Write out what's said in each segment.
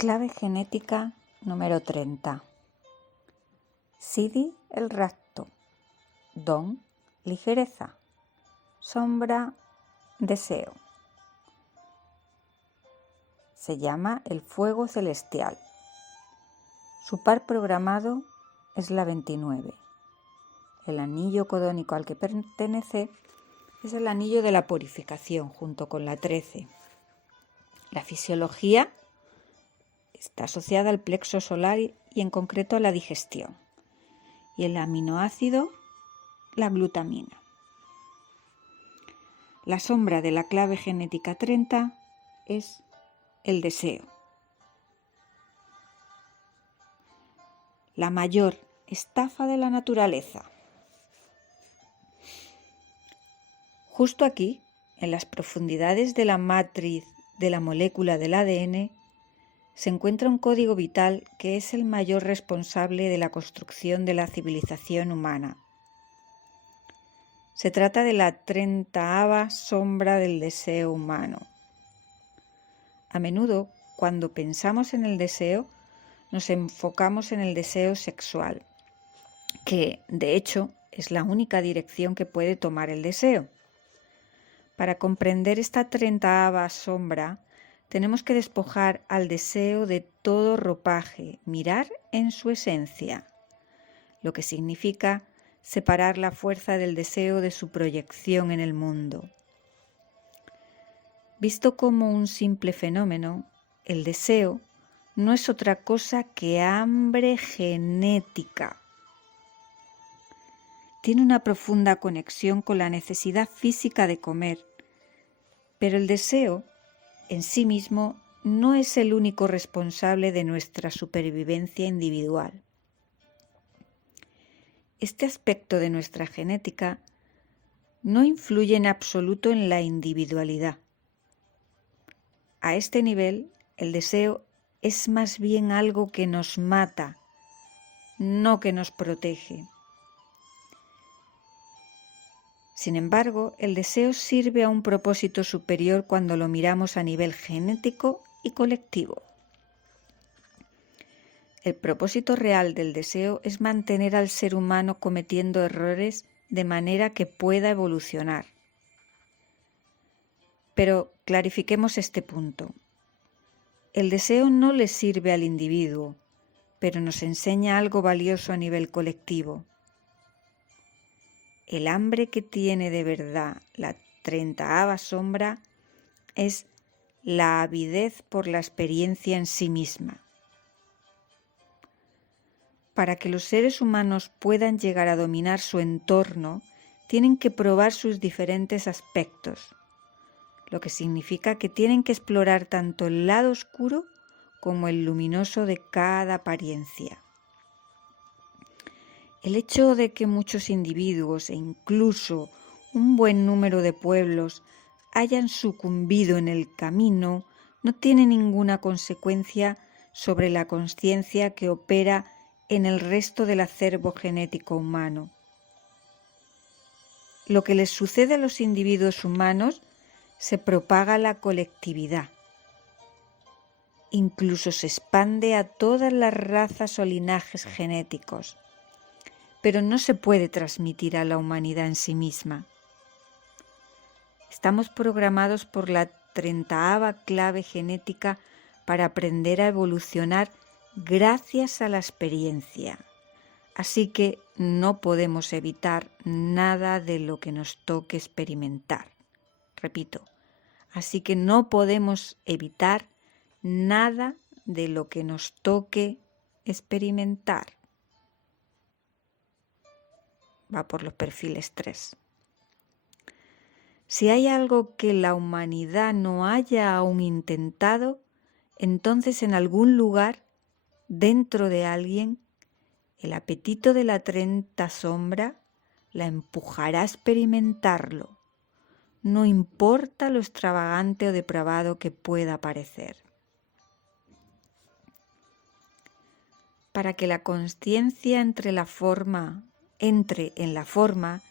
Clave genética número 30. Siddhi, el rapto. Don, ligereza. Sombra, deseo. Se llama el fuego celestial. Su par programado es la 29. El anillo codónico al que pertenece es el anillo de la purificación junto con la 13. La fisiología está asociada al plexo solar y en concreto a la digestión. Y el aminoácido, la glutamina. La sombra de la clave genética 30 es el deseo. La mayor estafa de la naturaleza. Justo aquí, en las profundidades de la matriz de la molécula del ADN, se encuentra un código vital que es el mayor responsable de la construcción de la civilización humana. Se trata de la 30ª sombra del deseo humano. A menudo, cuando pensamos en el deseo, nos enfocamos en el deseo sexual, que, de hecho, es la única dirección que puede tomar el deseo. Para comprender esta 30ª sombra, tenemos que despojar al deseo de todo ropaje, mirar en su esencia, lo que significa separar la fuerza del deseo de su proyección en el mundo. Visto como un simple fenómeno, el deseo no es otra cosa que hambre genética. Tiene una profunda conexión con la necesidad física de comer, pero el deseo en sí mismo no es el único responsable de nuestra supervivencia individual. Este aspecto de nuestra genética no influye en absoluto en la individualidad. A este nivel, el deseo es más bien algo que nos mata, no que nos protege. Sin embargo, el deseo sirve a un propósito superior cuando lo miramos a nivel genético y colectivo. El propósito real del deseo es mantener al ser humano cometiendo errores de manera que pueda evolucionar. Pero clarifiquemos este punto. El deseo no le sirve al individuo, pero nos enseña algo valioso a nivel colectivo. El hambre que tiene de verdad la 30ª sombra es la avidez por la experiencia en sí misma. Para que los seres humanos puedan llegar a dominar su entorno, tienen que probar sus diferentes aspectos, lo que significa que tienen que explorar tanto el lado oscuro como el luminoso de cada apariencia. El hecho de que muchos individuos e incluso un buen número de pueblos hayan sucumbido en el camino no tiene ninguna consecuencia sobre la consciencia que opera en el resto del acervo genético humano. Lo que les sucede a los individuos humanos se propaga a la colectividad. Incluso se expande a todas las razas o linajes genéticos, pero no se puede transmitir a la humanidad en sí misma. Estamos programados por la 30ª clave genética para aprender a evolucionar gracias a la experiencia. Así que no podemos evitar nada de lo que nos toque experimentar. Repito, así que no podemos evitar nada de lo que nos toque experimentar. Va por los perfiles 3. Si hay algo que la humanidad no haya aún intentado, entonces en algún lugar, dentro de alguien, el apetito de la 30 sombra la empujará a experimentarlo, no importa lo extravagante o depravado que pueda parecer. Para que la consciencia entre en la forma,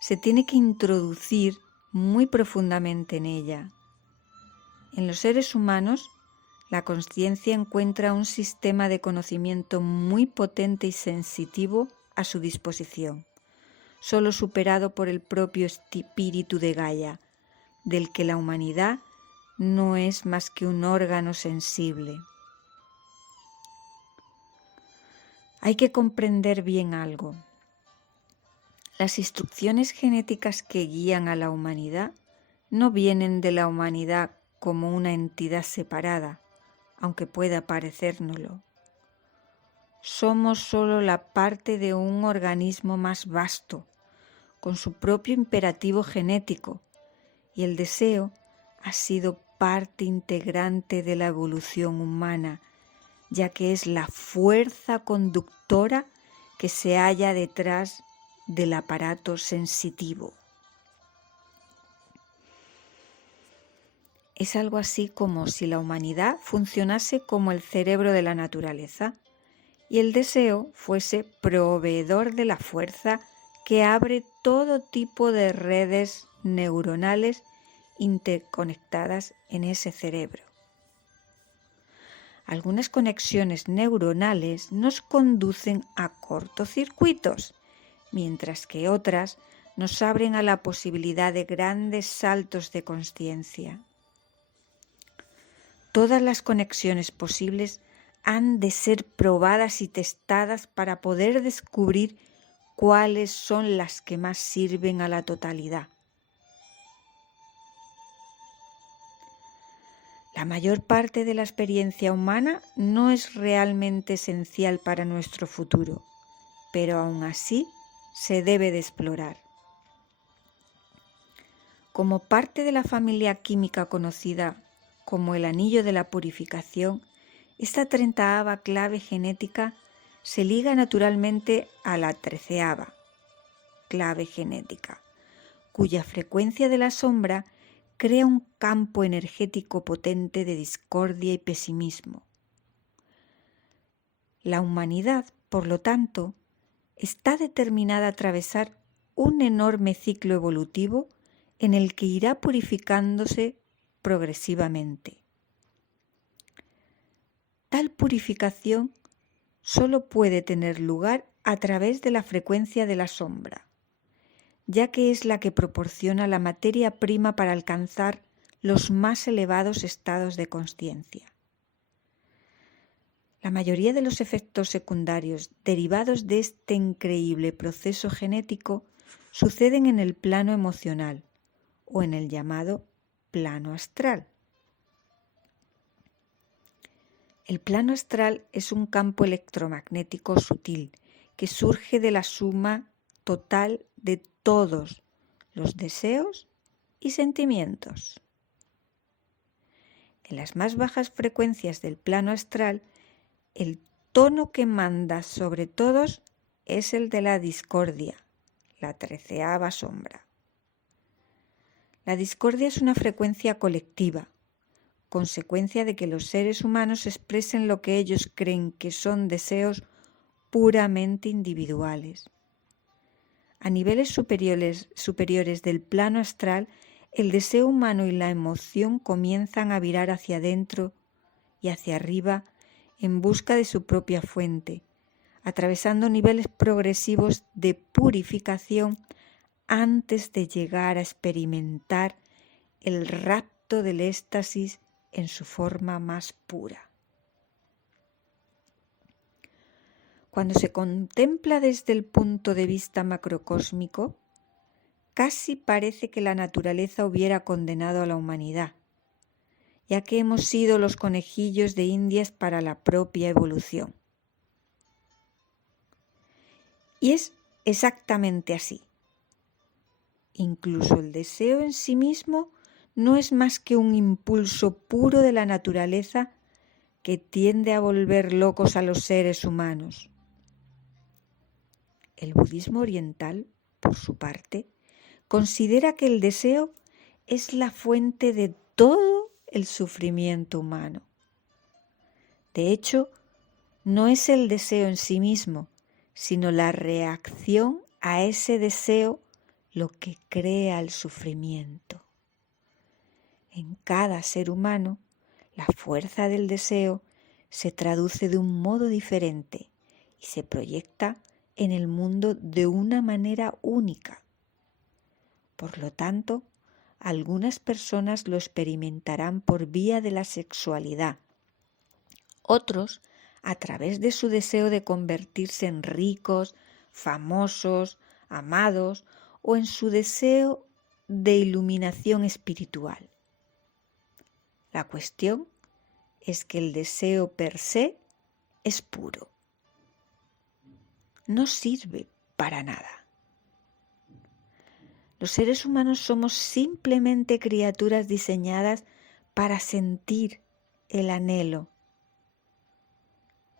se tiene que introducir muy profundamente en ella. En los seres humanos, la consciencia encuentra un sistema de conocimiento muy potente y sensitivo a su disposición, solo superado por el propio espíritu de Gaia, del que la humanidad no es más que un órgano sensible. Hay que comprender bien algo. Las instrucciones genéticas que guían a la humanidad no vienen de la humanidad como una entidad separada, aunque pueda parecérnoslo. Somos solo la parte de un organismo más vasto, con su propio imperativo genético, y el deseo ha sido parte integrante de la evolución humana, ya que es la fuerza conductora que se halla detrás del aparato sensitivo. Es algo así como si la humanidad funcionase como el cerebro de la naturaleza y el deseo fuese proveedor de la fuerza que abre todo tipo de redes neuronales interconectadas en ese cerebro. Algunas conexiones neuronales nos conducen a cortocircuitos, mientras que otras nos abren a la posibilidad de grandes saltos de consciencia. Todas las conexiones posibles han de ser probadas y testadas para poder descubrir cuáles son las que más sirven a la totalidad. La mayor parte de la experiencia humana no es realmente esencial para nuestro futuro, pero aún así se debe de explorar. Como parte de la familia química conocida como el anillo de la purificación, esta 30ª clave genética se liga naturalmente a la 13ª clave genética, cuya frecuencia de la sombra crea un campo energético potente de discordia y pesimismo. La humanidad, por lo tanto, está determinada a atravesar un enorme ciclo evolutivo en el que irá purificándose progresivamente. Tal purificación solo puede tener lugar a través de la frecuencia de la sombra, ya que es la que proporciona la materia prima para alcanzar los más elevados estados de consciencia. La mayoría de los efectos secundarios derivados de este increíble proceso genético suceden en el plano emocional o en el llamado plano astral. El plano astral es un campo electromagnético sutil que surge de la suma total de todos los deseos y sentimientos. En las más bajas frecuencias del plano astral, el tono que manda sobre todos es el de la discordia, la 13ª sombra. La discordia es una frecuencia colectiva, consecuencia de que los seres humanos expresen lo que ellos creen que son deseos puramente individuales. A niveles superiores del plano astral, el deseo humano y la emoción comienzan a virar hacia adentro y hacia arriba en busca de su propia fuente, atravesando niveles progresivos de purificación antes de llegar a experimentar el rapto del éxtasis en su forma más pura. Cuando se contempla desde el punto de vista macrocósmico, casi parece que la naturaleza hubiera condenado a la humanidad, ya que hemos sido los conejillos de Indias para la propia evolución. Y es exactamente así. Incluso el deseo en sí mismo no es más que un impulso puro de la naturaleza que tiende a volver locos a los seres humanos. El budismo oriental, por su parte, considera que el deseo es la fuente de todo el sufrimiento humano. De hecho, no es el deseo en sí mismo, sino la reacción a ese deseo lo que crea el sufrimiento. En cada ser humano, La fuerza del deseo se traduce de un modo diferente y se proyecta en el mundo de una manera única. Por lo tanto, algunas personas lo experimentarán por vía de la sexualidad, otros a través de su deseo de convertirse en ricos, famosos, amados o en su deseo de iluminación espiritual. La cuestión es que el deseo per se es puro. No sirve para nada. Los seres humanos somos simplemente criaturas diseñadas para sentir el anhelo.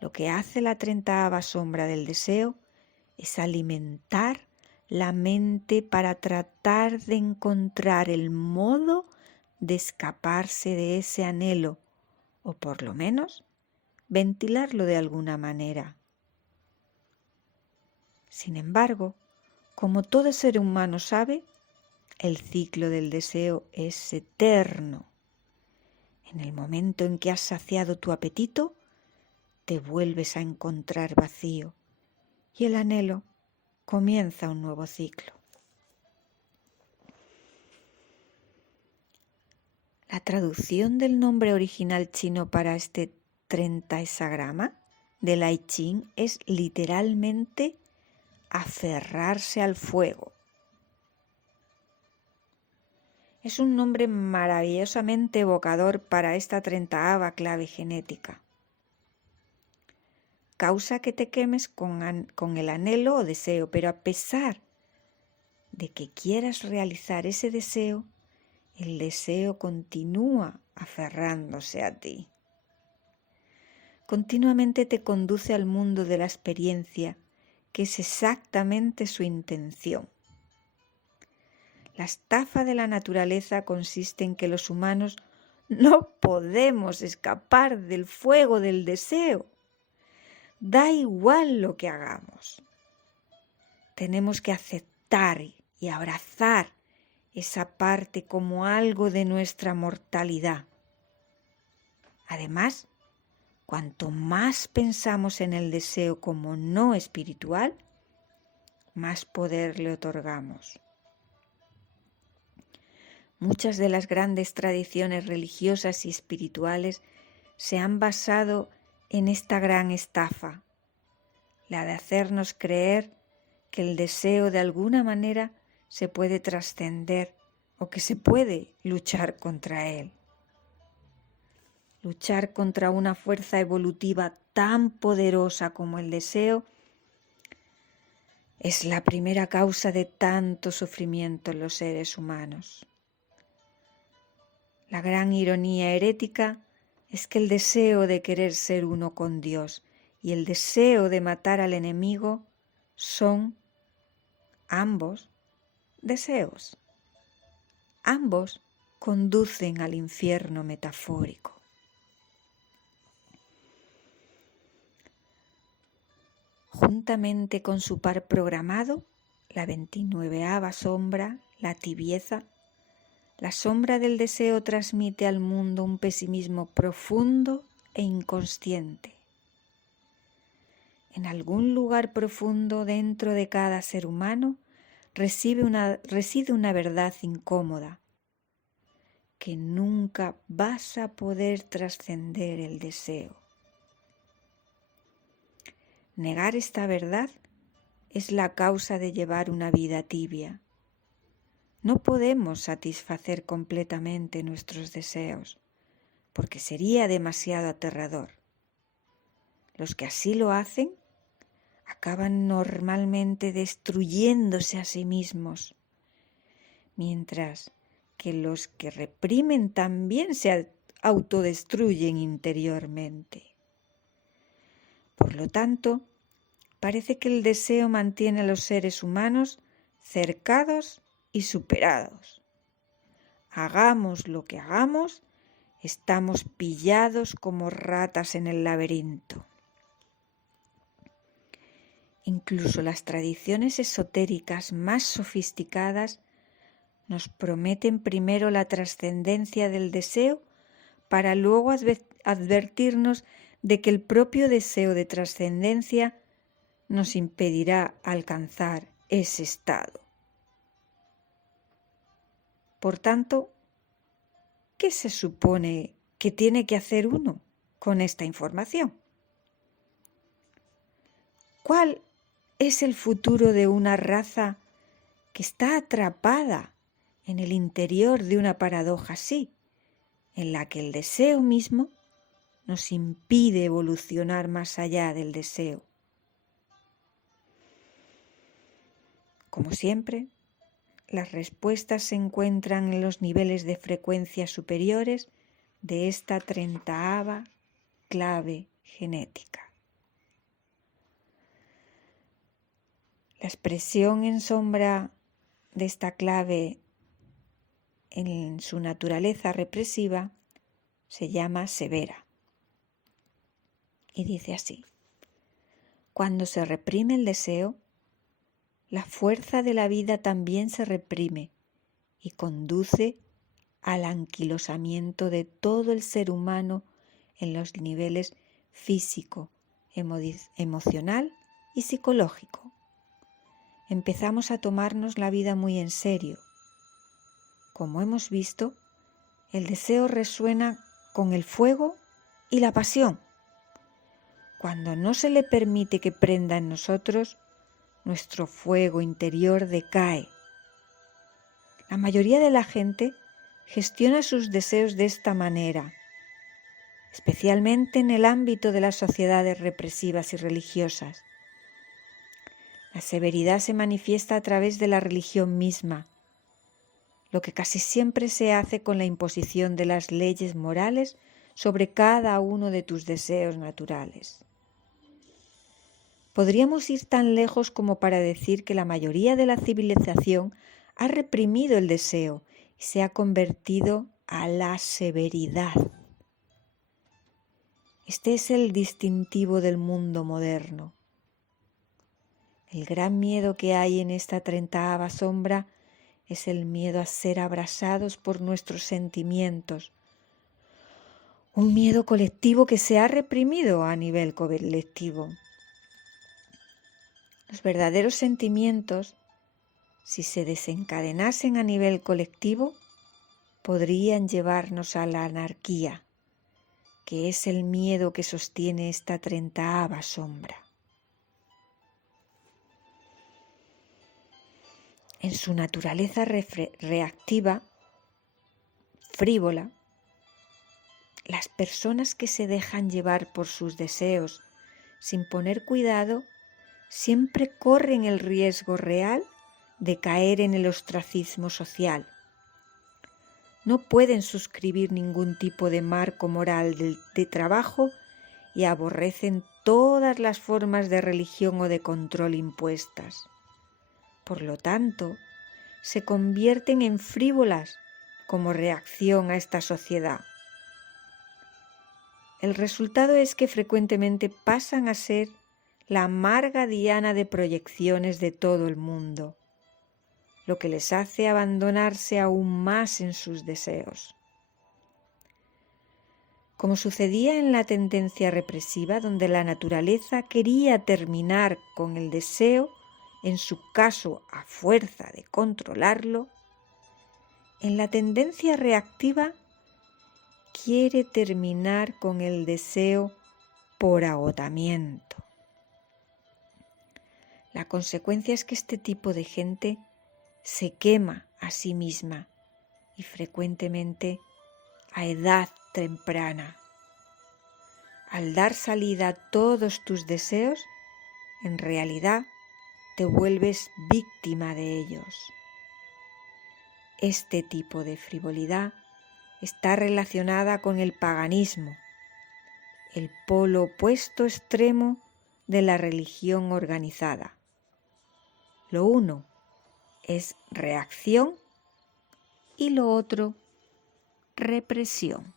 Lo que hace la 30ª sombra del deseo es alimentar la mente para tratar de encontrar el modo de escaparse de ese anhelo, o por lo menos ventilarlo de alguna manera. Sin embargo, como todo ser humano sabe, el ciclo del deseo es eterno. En el momento en que has saciado tu apetito, te vuelves a encontrar vacío y el anhelo comienza un nuevo ciclo. La traducción del nombre original chino para este 30 hexagrama del I Ching es literalmente aferrarse al fuego. Es un nombre maravillosamente evocador para esta 30ª clave genética. Causa que te quemes con el anhelo o deseo, pero a pesar de que quieras realizar ese deseo, el deseo continúa aferrándose a ti. Continuamente te conduce al mundo de la experiencia, que es exactamente su intención. La estafa de la naturaleza consiste en que los humanos no podemos escapar del fuego del deseo. Da igual lo que hagamos. Tenemos que aceptar y abrazar esa parte como algo de nuestra mortalidad. Además, cuanto más pensamos en el deseo como no espiritual, más poder le otorgamos. Muchas de las grandes tradiciones religiosas y espirituales se han basado en esta gran estafa, la de hacernos creer que el deseo de alguna manera se puede trascender o que se puede luchar contra él. Luchar contra una fuerza evolutiva tan poderosa como el deseo es la primera causa de tanto sufrimiento en los seres humanos. La gran ironía herética es que el deseo de querer ser uno con Dios y el deseo de matar al enemigo son ambos deseos. Ambos conducen al infierno metafórico. Juntamente con su par programado, la 29ª sombra, la tibieza, la sombra del deseo transmite al mundo un pesimismo profundo e inconsciente. En algún lugar profundo dentro de cada ser humano reside una verdad incómoda, que nunca vas a poder trascender el deseo. Negar esta verdad es la causa de llevar una vida tibia. No podemos satisfacer completamente nuestros deseos, porque sería demasiado aterrador. Los que así lo hacen acaban normalmente destruyéndose a sí mismos, mientras que los que reprimen también se autodestruyen interiormente. Por lo tanto, parece que el deseo mantiene a los seres humanos cercados y superados. Hagamos lo que hagamos, estamos pillados como ratas en el laberinto. Incluso las tradiciones esotéricas más sofisticadas nos prometen primero la trascendencia del deseo para luego advertirnos de que el propio deseo de trascendencia nos impedirá alcanzar ese estado. Por tanto, ¿qué se supone que tiene que hacer uno con esta información? ¿Cuál es el futuro de una raza que está atrapada en el interior de una paradoja así, en la que el deseo mismo nos impide evolucionar más allá del deseo? Como siempre, las respuestas se encuentran en los niveles de frecuencia superiores de esta 30ª clave genética. La expresión en sombra de esta clave en su naturaleza represiva se llama severa. Y dice así: cuando se reprime el deseo, la fuerza de la vida también se reprime y conduce al anquilosamiento de todo el ser humano en los niveles físico, emocional y psicológico. Empezamos a tomarnos la vida muy en serio. Como hemos visto, el deseo resuena con el fuego y la pasión. Cuando no se le permite que prenda en nosotros, nuestro fuego interior decae. La mayoría de la gente gestiona sus deseos de esta manera, especialmente en el ámbito de las sociedades represivas y religiosas. La severidad se manifiesta a través de la religión misma, lo que casi siempre se hace con la imposición de las leyes morales sobre cada uno de tus deseos naturales. Podríamos ir tan lejos como para decir que la mayoría de la civilización ha reprimido el deseo y se ha convertido a la severidad. Este es el distintivo del mundo moderno. El gran miedo que hay en esta 30ª sombra es el miedo a ser abrasados por nuestros sentimientos. Un miedo colectivo que se ha reprimido a nivel colectivo. Los verdaderos sentimientos, si se desencadenasen a nivel colectivo, podrían llevarnos a la anarquía, que es el miedo que sostiene esta 30ª sombra. En su naturaleza reactiva, frívola, las personas que se dejan llevar por sus deseos sin poner cuidado siempre corren el riesgo real de caer en el ostracismo social. No pueden suscribir ningún tipo de marco moral de trabajo y aborrecen todas las formas de religión o de control impuestas. Por lo tanto, se convierten en frívolas como reacción a esta sociedad. El resultado es que frecuentemente pasan a ser la amarga diana de proyecciones de todo el mundo, lo que les hace abandonarse aún más en sus deseos. Como sucedía en la tendencia represiva, donde la naturaleza quería terminar con el deseo, en su caso a fuerza de controlarlo, en la tendencia reactiva quiere terminar con el deseo por agotamiento. La consecuencia es que este tipo de gente se quema a sí misma y frecuentemente a edad temprana. Al dar salida a todos tus deseos, en realidad te vuelves víctima de ellos. Este tipo de frivolidad está relacionada con el paganismo, el polo opuesto extremo de la religión organizada. Lo uno es reacción y lo otro represión.